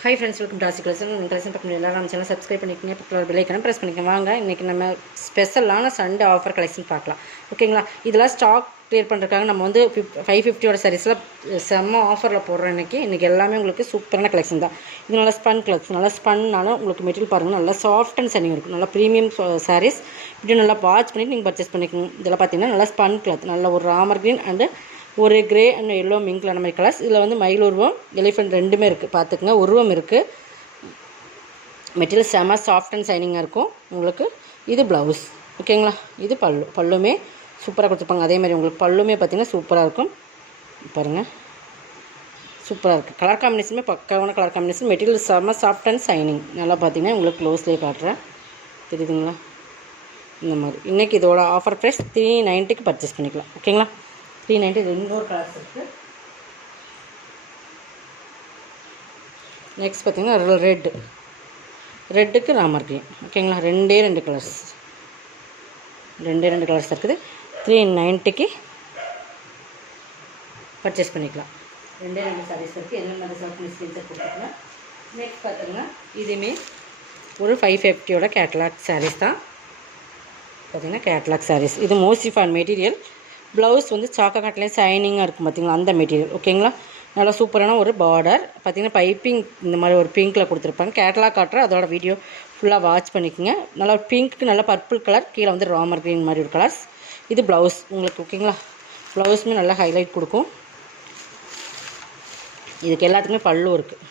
Hi friends, welcome to ஆசி collection. Dressing பக்கம் எல்லாரும் நம்ம சேனல் சப்ஸ்கிரைப் பண்ணிக்கங்க, பக்கத்தில் பெல் ஐக்கானை ப்ரெஸ் பண்ணிக்கங்க. வாங்க இன்றைக்கி நம்ம ஸ்பெஷலான சண்டே ஆஃபர் கலெக்ஷன் பார்க்கலாம். ஓகேங்களா? இதெல்லாம் ஸ்டாக் கிளியர் பண்ணுறதுக்காக நம்ம வந்து 550 சாரீஸில் செம்ம ஆஃபரில் போடுறோம். இன்றைக்கி எல்லாமே உங்களுக்கு சூப்பரான கலெக்ஷன் தான். இது நல்லா ஸ்பன் கலெக்ஷன், நல்லா ஸ்பன்னாலும் உங்களுக்கு மெட்டீரியல் பாருங்கள், நல்லா சாஃப்ட் அண்ட் சனிங் இருக்கும். நல்லா ப்ரீமியம் சாரீஸ் இப்படி நல்லா வாட்ச் பண்ணிவிட்டு நீங்கள் பர்ச்சேஸ் பண்ணிக்கோங்க. இதெல்லாம் பார்த்தீங்கன்னா நல்லா ஸ்பன் கிளாத், நல்ல ஒரு ராமர் க்ரீன் அண்டு ஒரு கிரே அண்ட் எல்லோ மிங்க்ல அந்த மாதிரி கலர்ஸ். இதில் வந்து மயில் உருவம், எலிஃபெண்ட் ரெண்டுமே இருக்குது. பார்த்துக்குங்க, உருவம் இருக்குது. மெட்டீரியல் செம சாஃப்ட் அண்ட் சைனிங்காக இருக்கும் உங்களுக்கு. இது ப்ளவுஸ். ஓகேங்களா? இது பல்லுமே சூப்பராக கொடுத்துருப்பாங்க. அதே மாதிரி உங்களுக்கு பல்லுமே பார்த்திங்கன்னா சூப்பராக இருக்கும். பாருங்கள், சூப்பராக இருக்குது. கலர் காம்பினேஷனுமே பக்காவான கலர் காம்பினேஷன். மெட்டீரியல் செம சாஃப்ட் அண்ட் சைனிங். நல்லா பார்த்தீங்கன்னா உங்களுக்கு க்ளோஸ்லேயே காட்டுறேன், தெரியுதுங்களா? இந்த மாதிரி இன்றைக்கி இதோட ஆஃபர் ப்ரைஸ் 390க்கு பர்ச்சேஸ் பண்ணிக்கலாம். ஓகேங்களா? 390. இன்னொரு கலர்ஸ் இருக்குது. நெக்ஸ்ட் பார்த்திங்கன்னா ரெட்டுக்கு ராமர் க்ரீன். ஓகேங்களா? ரெண்டு கலர்ஸ் இருக்குது. 390க்கு பர்ச்சேஸ் பண்ணிக்கலாம். ரெண்டு சாரீஸ் இருக்குது. என்ன மாதிரி சாப்பிட்டு ஸ்கிரீன்ஷாட் கொடுத்துக்கலாம். நெக்ஸ்ட் பார்த்திங்கன்னா இதுவுமே ஒரு 550 கேட்லாக் சாரீஸ் தான். பார்த்திங்கன்னா கேட்லாக் சாரீஸ். இது மோசிஃபான் மெட்டீரியல். ப்ளவுஸ் வந்து சாக்கா காட்டிலே சைனிங்காக இருக்கும் பார்த்திங்களா, அந்த மெட்டீரியல். ஓகேங்களா? நல்லா சூப்பரான ஒரு பார்டர். பார்த்திங்கன்னா பைப்பிங் இந்த மாதிரி ஒரு பிங்க்கில் கொடுத்துருப்பாங்க. கேட்லாக் காட்டுற அதோட வீடியோ ஃபுல்லாக வாட்ச் பண்ணிக்கோங்க. நல்லா பிங்க்கு, நல்லா பர்பிள் கலர், கீழே வந்து ராமர் க்ரீன் மாதிரி ஒரு கலர்ஸ். இது ப்ளவுஸ் உங்களுக்கு. ஓகேங்களா? ப்ளவுஸுமே நல்லா ஹைலைட் கொடுக்கும். இதுக்கு எல்லாத்துக்குமே பல்லு இருக்குது.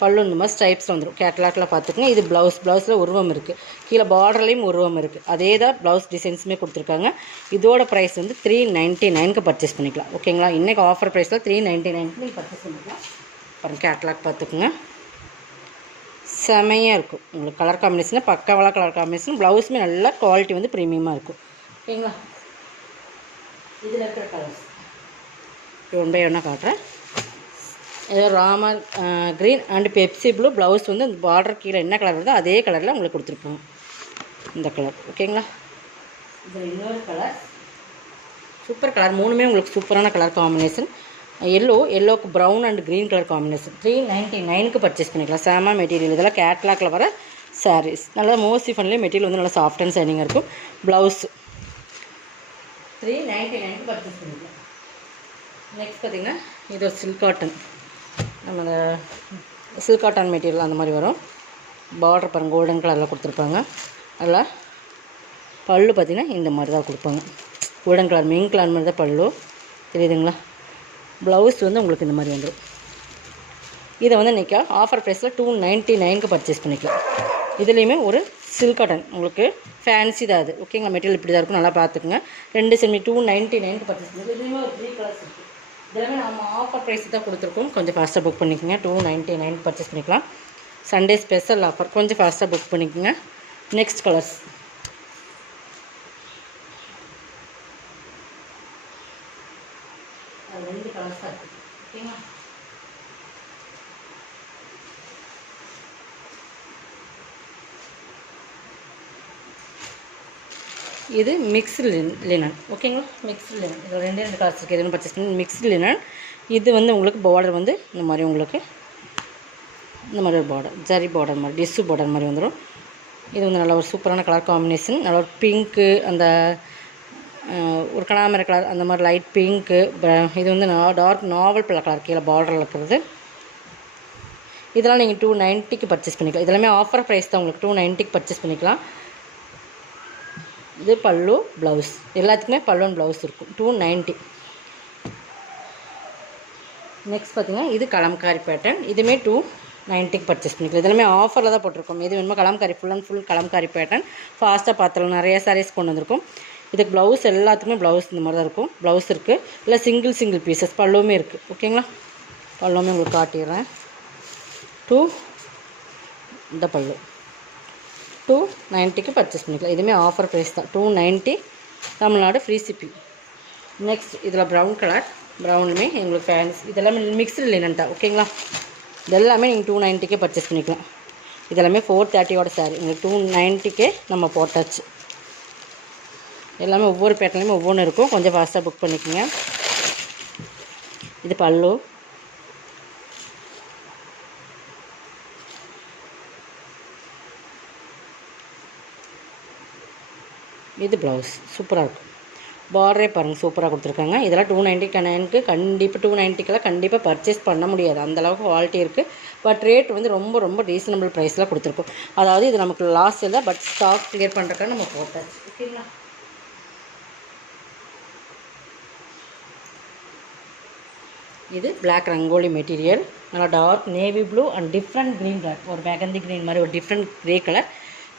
பல்லு இந்த மாதிரி ஸ்ட்ரைப்ஸில் வந்துடும். கேட்லாக்கில் பார்த்துக்குங்க. இது ப்ளவுஸில் உருவம் இருக்குது. கீழே பார்டர்லேயும் உருவம் இருக்குது. அதே தான் ப்ளவுஸ் டிசைன்ஸுமே கொடுத்துருக்காங்க. இதோட ப்ரைஸ் வந்து 399க்கு பர்ச்சேஸ் பண்ணிக்கலாம். ஓகேங்களா? இன்றைக்கி ஆஃபர் ப்ரைஸில் 399க்கு நீங்கள் பர்ச்சேஸ் பண்ணிக்கலாம். அப்புறம் கேட்லாக் பார்த்துக்குங்க, செமையாக இருக்கும் உங்களுக்கு. கலர் காம்பினேஷன் பக்காவான கலர் காம்பினேஷன். ப்ளவுஸுமே நல்லா குவாலிட்டி வந்து ப்ரீமியமாக இருக்கும். ஓகேங்களா? இதில் இருக்கிற கலர்ஸ் ஒன் பை ஒன்னாக காட்டுறேன். ஏதோ Ramar green and Pepsi blue. Blouse வந்து அந்த பார்டர் கீழே என்ன கலர் வருதோ அதே கலரில் உங்களுக்கு கொடுத்துருப்போம், இந்த கலர். ஓகேங்களா? இது இன்னொரு கலர், சூப்பர் கலர். மூணுமே உங்களுக்கு சூப்பரான கலர் காம்பினேஷன். எல்லோக்கு brown and green colour combination. 399க்கு பர்ச்சேஸ் பண்ணிக்கலாம். செம மெட்டீரியல். இதெல்லாம் கேட்லாக்கில் வர சாரீஸ். நல்லா மோசிஃபன்லேயே மெட்டீரியல் வந்து நல்லா சாஃப்ட் அண்ட் சைனிங்காக இருக்கும். ப்ளவுஸ் 399க்கு பர்ச்சேஸ் பண்ணிக்கலாம். நெக்ஸ்ட் பார்த்திங்கன்னா இது ஒரு சில்க் காட்டன். நம்ம அந்த சில்க் காட்டன் மெட்டீரியல் அந்த மாதிரி வரும். பார்டர் பாருங்கள், கோல்டன் கலரில் கொடுத்துருப்பாங்க. அதில் பல்லு பார்த்திங்கன்னா இந்த மாதிரி தான் கொடுப்பாங்க. கோல்டன் கலர் மெயின் கலர் மாதிரி தான் பல்லு, தெரியுதுங்களா? ப்ளவுஸ் வந்து உங்களுக்கு இந்த மாதிரி வந்துடும். இதை வந்து இன்றைக்கி ஆஃபர் ப்ரைஸில் 299க்கு பர்ச்சேஸ் பண்ணிக்கலாம். இதுலேயுமே ஒரு சில்க் காட்டன் உங்களுக்கு ஃபேன்சி தான் அது. ஓகேங்களா? மெட்டீரியல் இப்படி தான் இருக்கும். நல்லா பார்த்துக்குங்க. ரெண்டு செமி 299க்கு பர்ச்சேஸ் பண்ணிக்கலாம். இதுலேயுமே ஒரு 3 கலர்ஸ் இருக்குது. இதெல்லாமே நம்ம ஆஃபர் ப்ரைஸ் தான் கொடுத்துருக்கோம். கொஞ்சம் ஃபாஸ்ட்டாக புக் பண்ணிக்கோங்க. 299 பர்ச்சேஸ் பண்ணிக்கலாம். Sunday special offer. கொஞ்சம் ஃபாஸ்ட்டாக புக் பண்ணிக்கோங்க. நெக்ஸ்ட் கலர்ஸ் ரெண்டு கலர்ஸ் தான் இருக்குது. ஓகேங்களா? இது மிக்ஸ்டு லினன். ஓகேங்களா? Mixed linen. இதில் ரெண்டு கலர்ஸ் இருக்குது. எதுவும் பர்ச்சேஸ் பண்ணி மிக்ஸ்டு லினன். இது வந்து உங்களுக்கு பார்டர் வந்து இந்த மாதிரி உங்களுக்கு இந்த மாதிரி ஒரு பார்டர், ஜரி பார்டர் மாதிரி, டிஷ்ஷு பார்டர் மாதிரி வந்துடும். இது வந்து நல்ல ஒரு சூப்பரான கலர் காம்பினேஷன். நல்ல ஒரு பிங்க்கு, அந்த ஒரு கனாமர கலர், அந்த மாதிரி லைட் பிங்க்கு. இது வந்து டார்க் நாவல் பல கலர் கீழே பார்டரில் இருக்கிறது. இதெல்லாம் நீங்கள் 290க்கு பர்ச்சேஸ் பண்ணிக்கலாம். இதெல்லாமே ஆஃபர் ப்ரைஸ் தான். உங்களுக்கு 290க்கு பர்ச்சேஸ் பண்ணிக்கலாம். இது பல்லு, ப்ளவுஸ். எல்லாத்துக்குமே பல்லு அண்ட் ப்ளவுஸ் இருக்கும். 290. நெக்ஸ்ட் பார்த்திங்கன்னா இது கலம்காரி பேட்டர்ன். இதுவுமே 290க்கு பர்ச்சேஸ் பண்ணிக்கலாம். இதெல்லாமே ஆஃபரில் தான் போட்டிருக்கோம். இது வேணுமோ Kalamkari, full and full Kalamkari pattern. ஃபாஸ்ட்டாக பார்த்துலாம் நிறைய சாரீஸ் கொண்டு வந்திருக்கும். இதுக்கு ப்ளவுஸ் எல்லாத்துக்குமே ப்ளவுஸ் இந்த மாதிரி தான் இருக்கும். ப்ளவுஸ் இருக்குது. இல்லை சிங்கிள் பீசஸ் பல்லுமே இருக்குது. ஓகேங்களா? பல்லுமே உங்களுக்கு காட்டிடுறேன். இந்த பல்லு 290க்கு பர்ச்சேஸ் பண்ணிக்கலாம். இதுவுமே ஆஃபர் ப்ரைஸ் தான். 290, தமிழ்நாடு ஃப்ரீ ஷிப்பிங். நெக்ஸ்ட் இதில் ப்ரௌன் கலர். ப்ரௌனுமே எங்களுக்கு ஃபேன்ஸ். இதெல்லாமே மிக்ஸ்டு லினன்ட்டா. ஓகேங்களா? இதெல்லாமே நீங்கள் 290க்கே பர்ச்சேஸ் பண்ணிக்கலாம். இதெல்லாமே 430 சாரி. உங்களுக்கு 290க்கே நம்ம போட்டாச்சு. எல்லாமே ஒவ்வொரு பேட்டர்லையுமே ஒவ்வொன்று இருக்கும். கொஞ்சம் ஃபாஸ்ட்டாக புக் பண்ணிக்கோங்க. இது பல்லு, இது ப்ளவுஸ் சூப்பராக இருக்கும். பார்டரே பாருங்கள் சூப்பராக கொடுத்துருக்காங்க. இதெல்லாம் 299க்கு கண்டிப்பாக 290க்கெல்லாம் கண்டிப்பாக பர்ச்சேஸ் பண்ண முடியாது, அந்தளவுக்கு குவாலிட்டி இருக்குது. பட் ரேட் வந்து ரொம்ப ரொம்ப ரீசனபிள் ப்ரைஸில் கொடுத்துருக்கோம். அதாவது இது நமக்கு லாஸ்ட் இல்லை, பட் ஸ்டாக் கிளியர் பண்ணுறதுக்காக நம்ம போட்டாச்சு. ஓகேங்களா? இது பிளாக் ரங்கோலி மெட்டீரியல், நல்லா dark navy blue and different green colour, ஒரு மெகந்தி க்ரீன் மாதிரி ஒரு டிஃப்ரெண்ட் க்ரே கலர்.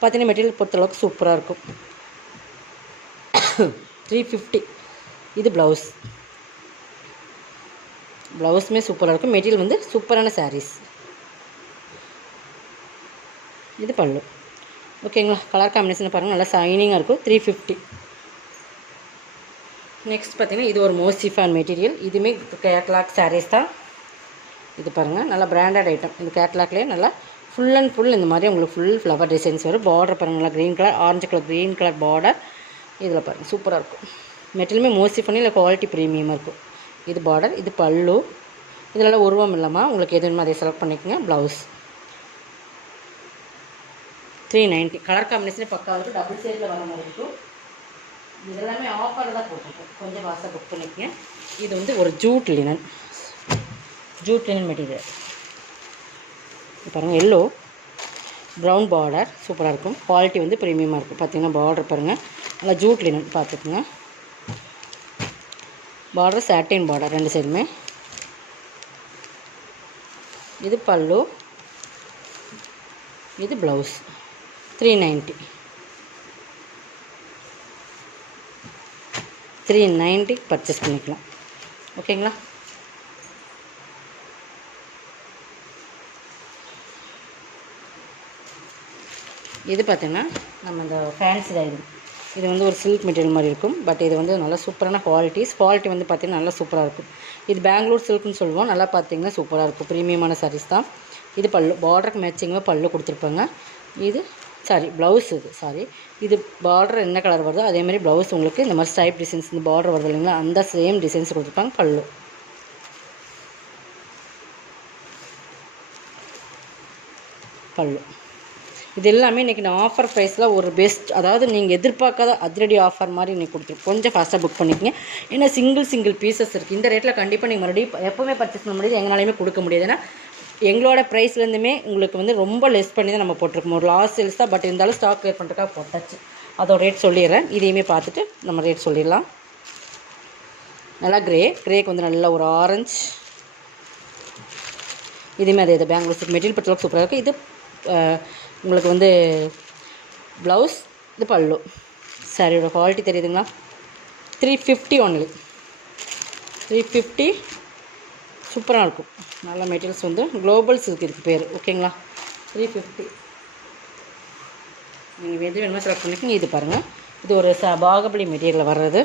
பார்த்தீங்கன்னா மெட்டீரியல் பொறுத்தளவுக்கு சூப்பராக இருக்கும். 350. இது ப்ளவுஸுமே சூப்பராக இருக்கும். மெட்டீரியல் வந்து சூப்பரான சாரீஸ். இது பல்லு. ஓகேங்களா? கலர் காம்பினேஷன் பாருங்கள், நல்லா ஷைனிங்காக இருக்கும். 350. நெக்ஸ்ட் பார்த்திங்கன்னா இது ஒரு மோசிஃபான் மெட்டீரியல். இதுவுமே கேட்லாக் சாரீஸ் தான். இது பாருங்கள், நல்லா பிராண்டட் ஐட்டம். இந்த கேட்லாக்லேயே நல்லா ஃபுல் அண்ட் ஃபுல் இந்த மாதிரி உங்களுக்கு ஃபுல் ஃப்ளவர் டிசைன்ஸ் வரும். பார்டர் பாருங்கள், நல்லா green colour, orange colour, green colour border. இதில் பாருங்கள் சூப்பராக இருக்கும். மெட்டீரியலுமே மோசிஃபானே இல்லை, குவாலிட்டி ப்ரீமியமாக இருக்கும். இது பார்டர், இது பல்லு. இதெல்லாம் உருவம் இல்லாமல் உங்களுக்கு எது வேணுமோ அதை செலக்ட் பண்ணிக்கோங்க. ப்ளவுஸ் 390. கலர் காம்பினேஷனே பக்காவாக இருக்கும். டபுள் சைடில் வர மாதிரி இருக்கும். இதெல்லாமே ஆஃபரில் தான் போட்டிருக்கோம், கொஞ்சம் வாசம் புக் பண்ணிக்கங்க. இது வந்து ஒரு ஜூட் லினன் மெட்டீரியல். பாருங்கள், எல்லோ ப்ரௌன் பார்டர் சூப்பராக இருக்கும். குவாலிட்டி வந்து ப்ரீமியமாக இருக்கும். பார்த்திங்கன்னா பார்டர் பாருங்கள், நல்லா ஜூட் லினன் பார்த்துக்குங்க. பார்டர் சாட்டின் பார்டர் ரெண்டு சைடுமே. இது பல்லு, இது ப்ளவுஸ். 390 பர்ச்சேஸ் பண்ணிக்கலாம். ஓகேங்களா? இது பார்த்திங்கன்னா நம்ம இந்த ஃபேன்சி தான். இது வந்து ஒரு சில்க் மெட்டீரியல் மாதிரி இருக்கும். பட் இது வந்து நல்லா சூப்பரான குவாலிட்டி வந்து பார்த்திங்கன்னா நல்லா சூப்பராக இருக்கும். இது பெங்களூர் சில்க்குன்னு சொல்லுவோம். நல்லா பார்த்திங்கன்னா சூப்பராக இருக்கும். ப்ரீமியமான சாரீஸ் தான். இது பல்லு, பார்டருக்கு மேட்சிங்காக பல்லு கொடுத்துருப்பாங்க. இது ப்ளவுஸ். இது பார்டர் என்ன கலர் வருதோ அதேமாதிரி ப்ளவுஸ் உங்களுக்கு இந்த மாதிரி ஸ்டைப் டிசைன்ஸ், இந்த பார்டர் வருது இல்லைங்களா, அந்த சேம் டிசைன்ஸ் கொடுத்துருப்பாங்க. பல்லு இது எல்லாமே இன்றைக்கி நான் ஆஃபர் ப்ரைஸில் ஒரு பெஸ்ட், அதாவது நீங்கள் எதிர்பார்க்காத அதிரடி ஆஃபர் மாதிரி இன்றைக்கி கொடுத்துருக்கோம். கொஞ்சம் ஃபாஸ்ட்டாக புக் பண்ணிக்கங்க. ஏன்னா சிங்கிள் பீசஸ் இருக்குது. இந்த ரேட்டில் கண்டிப்பாக நீங்கள் மறுபடியும் எப்போவுமே பர்ச்சேஸ் பண்ண முடியாது, எங்களாலையுமே கொடுக்க முடியாது. ஏன்னா எங்களோட ப்ரைஸ்லேருந்துமே உங்களுக்கு வந்து ரொம்ப லெஸ் பண்ணி தான் நம்ம போட்டிருக்கோம். ஒரு லாஸ்ட் சேல்ஸ் தான், பட் இருந்தாலும் ஸ்டாக் கிளியர் பண்ணுறதுக்காக போட்டாச்சு. அதோட ரேட் சொல்லிடுறேன். இதையுமே பார்த்துட்டு நம்ம ரேட் சொல்லிடலாம். நல்லா கிரேக்கு வந்து நல்ல ஒரு ஆரஞ்சு. இதுவுமே அதே பெங்களூர் சில்க் மெட்டீரியல் பற்றளவுக்கு சூப்பராக இருக்குது. இது உங்களுக்கு வந்து ப்ளவுஸ், இது பல்லு. சாரியோட குவாலிட்டி தெரியுதுங்களா? 350 ஒன்லி. 350 சூப்பராக இருக்கும். நல்ல மெட்டீரியல்ஸ் வந்து குளோபல் சில்க் இதுக்கு பேர். ஓகேங்களா? 350. நீங்கள் எது வேணுமோ செலக்ட் பண்ணிக்கோங்க. இது பாருங்கள், இது ஒரு பாகபலி மெட்டீரியலில் வர்றது.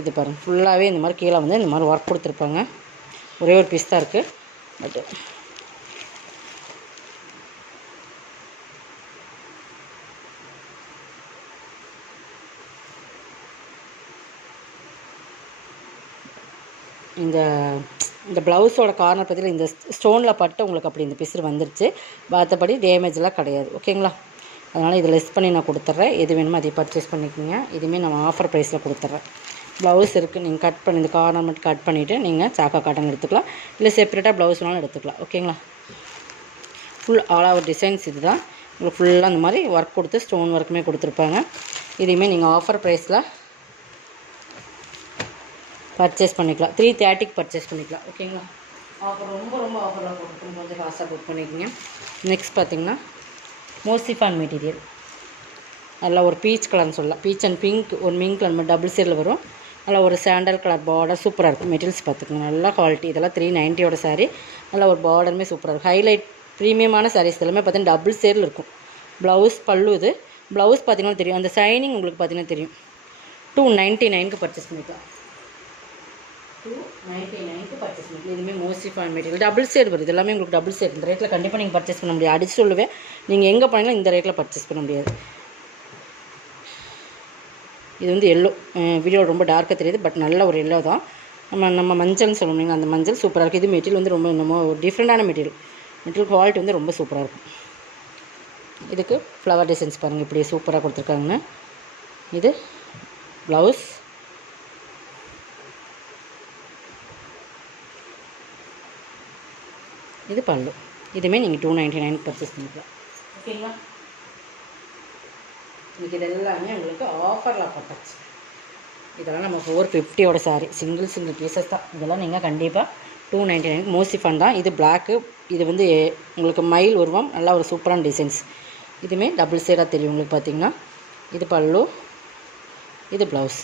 இது பாருங்கள், ஃபுல்லாகவே இந்த மாதிரி கீழே வந்து இந்த மாதிரி ஒர்க் கொடுத்துருப்பாங்க. ஒரே ஒரு பீஸ் தான் இருக்குது. பட் இந்த ப்ளவுஸோட கார்னர் பற்றியில் இந்த ஸ்டோனில் பட்டு உங்களுக்கு அப்படி இந்த பிசுறு வந்துருச்சு. மற்றபடி டேமேஜ்லாம் கிடையாது. ஓகேங்களா? அதனால் இதை லெஸ் பண்ணி நான் கொடுத்துட்றேன். எது வேணுமோ அதை பர்ச்சேஸ் பண்ணிக்கோங்க. இதுவுமே நம்ம ஆஃபர் ப்ரைஸில் கொடுத்துட்றேன். ப்ளவுஸ் இருக்குது, நீங்கள் கட் பண்ணி இந்த கார்னர் மட்டும் கட் பண்ணிவிட்டு நீங்கள் சாக்கா காட்டன் எடுத்துக்கலாம், இல்லை செப்பரேட்டாக ப்ளவுஸ் வேணாலும் எடுத்துக்கலாம். ஓகேங்களா? ஃபுல் ஆல் ஓவர் டிசைன்ஸ் இது தான். உங்களுக்கு ஃபுல்லாக அந்த மாதிரி ஒர்க் கொடுத்து ஸ்டோன் ஒர்க்குமே கொடுத்துருப்பாங்க. இதையுமே நீங்கள் ஆஃபர் ப்ரைஸில் பர்ச்சேஸ் பண்ணிக்கலாம். 330க்கு பர்ச்சேஸ் பண்ணிக்கலாம். ஓகேங்களா? ஆஃபர் ரொம்ப ஆஃபரில் போட்டுருக்கோம். கொஞ்சம் ஃபாஸ்ட்டாக புக் பண்ணிக்கோங்க. நெக்ஸ்ட் பார்த்திங்கன்னா மோசிஃபான் மெட்டீரியல். நல்லா ஒரு பீச் கலர்னு சொல்லலாம். பீச் அண்ட் பிங்க், ஒரு மிங்க் கலர் டபுள் சைடில் வரும். நல்லா ஒரு சாண்டல் கலர் பார்டர் சூப்பராக இருக்கும். மெட்டீரியல்ஸ் பார்த்துக்கோங்க, நல்லா குவாலிட்டி. இதெல்லாம் 390 சாரீ. நல்லா ஒரு பார்டருமே சூப்பராக இருக்கும். ஹைலைட் ப்ரீமியமான சாரீஸ் எல்லாமே பார்த்தீங்கன்னா டபுள் சைடில் இருக்கும். ப்ளவுஸ் பல்லு. இது ப்ளவுஸ் பார்த்திங்கன்னா தெரியும், அந்த ஷைனிங் உங்களுக்கு பார்த்திங்கன்னா தெரியும். 299க்கு பர்ச்சேஸ் பண்ணிக்கலாம். 299க்கு பர்ச்சேஸ் பண்ணிக்கலாம். இதுவுமே மோசிஃபான் மெட்டீரியல் டபுள் சைடு வருது. எல்லாமே உங்களுக்கு டபுள் சைடு. இந்த ரேட்டில் கண்டிப்பாக நீங்கள் பர்ச்சேஸ் பண்ண முடியாது. அடிச்சு சொல்லுவேன், நீங்கள் எங்கே போனீங்கன்னா இந்த ரேட்டில் பர்ச்சேஸ் பண்ண முடியாது. இது வந்து எல்லோ, வீடியோ ரொம்ப டார்க்காக தெரியுது, பட் நல்ல ஒரு எல்லோ தான். நம்ம மஞ்சள்னு சொல்லுவீங்க, அந்த மஞ்சள் சூப்பராக இருக்குது. இது மெட்டீரியல் வந்து ரொம்ப இன்னமும் டிஃப்ரெண்ட்டான மெட்டீரியல் குவாலிட்டி வந்து ரொம்ப சூப்பராக இருக்கும். இதுக்கு ஃப்ளவர் டிசைன்ஸ் பாருங்கள் இப்படி சூப்பராக கொடுத்துருக்காங்க. இது ப்ளவுஸ், இது பல்லு. இதுவுமே நீங்கள் 299 பர்ச்சேஸ் பண்ணிக்கலாம். ஓகேங்களா? இன்றைக்கி இது எல்லாமே உங்களுக்கு ஆஃபரில் போட்டாச்சு. இதெல்லாம் நம்ம 450 சாரி, சிங்கிள் பீசஸ் தான். இதெல்லாம் நீங்கள் கண்டிப்பாக 299 மோஸ்ட்லி ஃபன் தான். இது பிளாக்கு, இது வந்து உங்களுக்கு மயில் உருவம், நல்லா ஒரு சூப்பரான டிசைன்ஸ். இதுவுமே டபுள் சைடாக தெரியும் உங்களுக்கு பார்த்திங்கன்னா. இது பல்லு, இது ப்ளவுஸ்.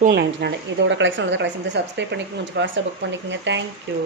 299. இதோட கலெக்ஷன் வந்து சப்ஸ்கிரைப் பண்ணிக்கோங்க, கொஞ்சம் ஃபாஸ்ட்டாக புக் பண்ணிக்கோங்க. தேங்க்யூ.